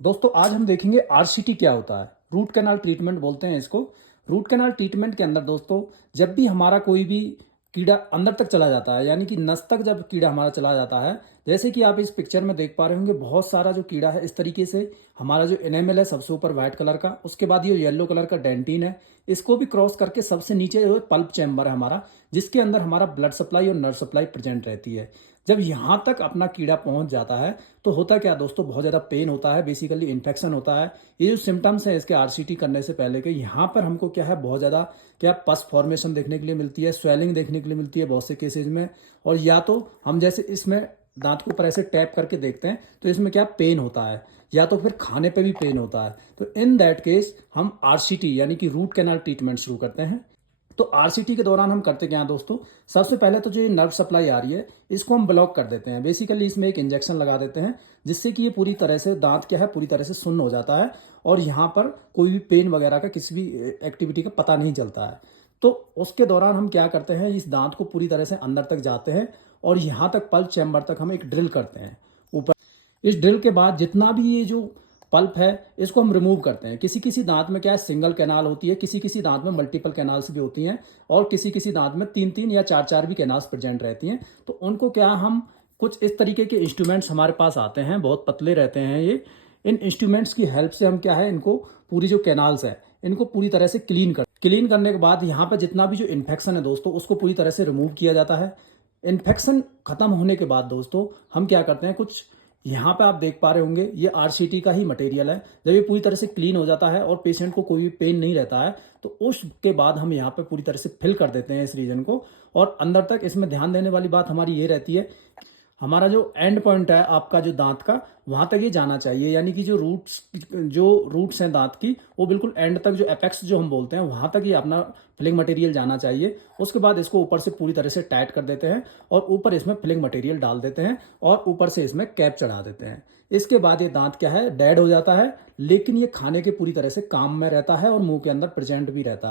दोस्तों आज हम देखेंगे आरसीटी क्या होता है। रूट कैनाल ट्रीटमेंट बोलते हैं इसको। रूट कैनाल ट्रीटमेंट के अंदर दोस्तों जब भी हमारा कोई भी कीड़ा अंदर तक चला जाता है, यानी कि नस तक जब कीड़ा हमारा चला जाता है, जैसे कि आप इस पिक्चर में देख पा रहे होंगे, बहुत सारा जो कीड़ा है इस तरीके से हमारा जो एनेमल है सबसे ऊपर व्हाइट कलर का, उसके बाद ये येलो कलर का डेंटिन है, इसको भी क्रॉस करके सबसे नीचे जो है पल्प चैम्बर है हमारा, जिसके अंदर हमारा ब्लड सप्लाई और नर्व सप्लाई प्रेजेंट रहती है। जब यहाँ तक अपना कीड़ा पहुंच जाता है तो होता क्या दोस्तों, बहुत ज़्यादा पेन होता है, बेसिकली इन्फेक्शन होता है। ये जो सिम्टम्स है इसके आरसीटी करने से पहले के, यहाँ पर हमको क्या है बहुत ज़्यादा क्या पस फॉर्मेशन देखने के लिए मिलती है, स्वेलिंग देखने के लिए मिलती है बहुत से केसेज में। और या तो हम जैसे इसमें दांत के ऊपर ऐसे टैप करके देखते हैं तो इसमें क्या पेन होता है, या तो फिर खाने पे भी पेन होता है। तो इन दैट केस हम आरसीटी यानी कि रूट कैनाल ट्रीटमेंट शुरू करते हैं। तो आरसीटी के दौरान हम करते क्या हैं दोस्तों, सबसे पहले तो जो ये नर्व सप्लाई आ रही है इसको हम ब्लॉक कर देते हैं। बेसिकली इसमें एक इंजेक्शन लगा देते हैं जिससे कि ये पूरी तरह से दांत क्या है पूरी तरह से सुन्न हो जाता है और यहाँ पर कोई भी पेन वगैरह का किसी भी एक्टिविटी का पता नहीं चलता है। तो उसके दौरान हम क्या करते हैं, इस दांत को पूरी तरह से अंदर तक जाते हैं और यहाँ तक पल्प चैम्बर तक हम एक ड्रिल करते हैं ऊपर। इस ड्रिल के बाद जितना भी ये जो पल्प है इसको हम रिमूव करते हैं। किसी किसी दांत में क्या है सिंगल कैनाल होती है, किसी किसी दांत में मल्टीपल कैनाल्स भी होती हैं और किसी किसी दांत में तीन तीन या चार चार भी कैनाल्स प्रेजेंट रहती हैं। तो उनको क्या हम कुछ इस तरीके के इंस्ट्रूमेंट्स हमारे पास आते हैं, बहुत पतले रहते हैं ये। इन इंस्ट्रूमेंट्स की हेल्प से हम क्या है इनको पूरी जो कैनाल्स है इनको पूरी तरह से क्लीन करने के बाद यहाँ पर जितना भी जो इन्फेक्शन है दोस्तों उसको पूरी तरह से रिमूव किया जाता है। इन्फेक्शन खत्म होने के बाद दोस्तों हम क्या करते हैं, कुछ यहाँ पे आप देख पा रहे होंगे ये आरसीटी का ही मटेरियल है। जब ये पूरी तरह से क्लीन हो जाता है और पेशेंट को कोई भी पेन नहीं रहता है तो उसके बाद हम यहाँ पे पूरी तरह से फिल कर देते हैं इस रीजन को। और अंदर तक इसमें ध्यान देने वाली बात हमारी ये रहती है, हमारा जो एंड पॉइंट है आपका जो दांत का वहां तक ये जाना चाहिए, यानी कि जो रूट्स हैं दांत की वो बिल्कुल एंड तक, जो एपेक्स जो हम बोलते हैं वहां तक ये अपना फिलिंग मटेरियल जाना चाहिए। उसके बाद इसको ऊपर से पूरी तरह से टाइट कर देते हैं और ऊपर इसमें फिलिंग मटेरियल डाल देते हैं और ऊपर से इसमें कैप चढ़ा देते हैं। इसके बाद ये दांत क्या है डेड हो जाता है, लेकिन ये खाने के पूरी तरह से काम में रहता है और मुंह के अंदर प्रेजेंट भी रहता है।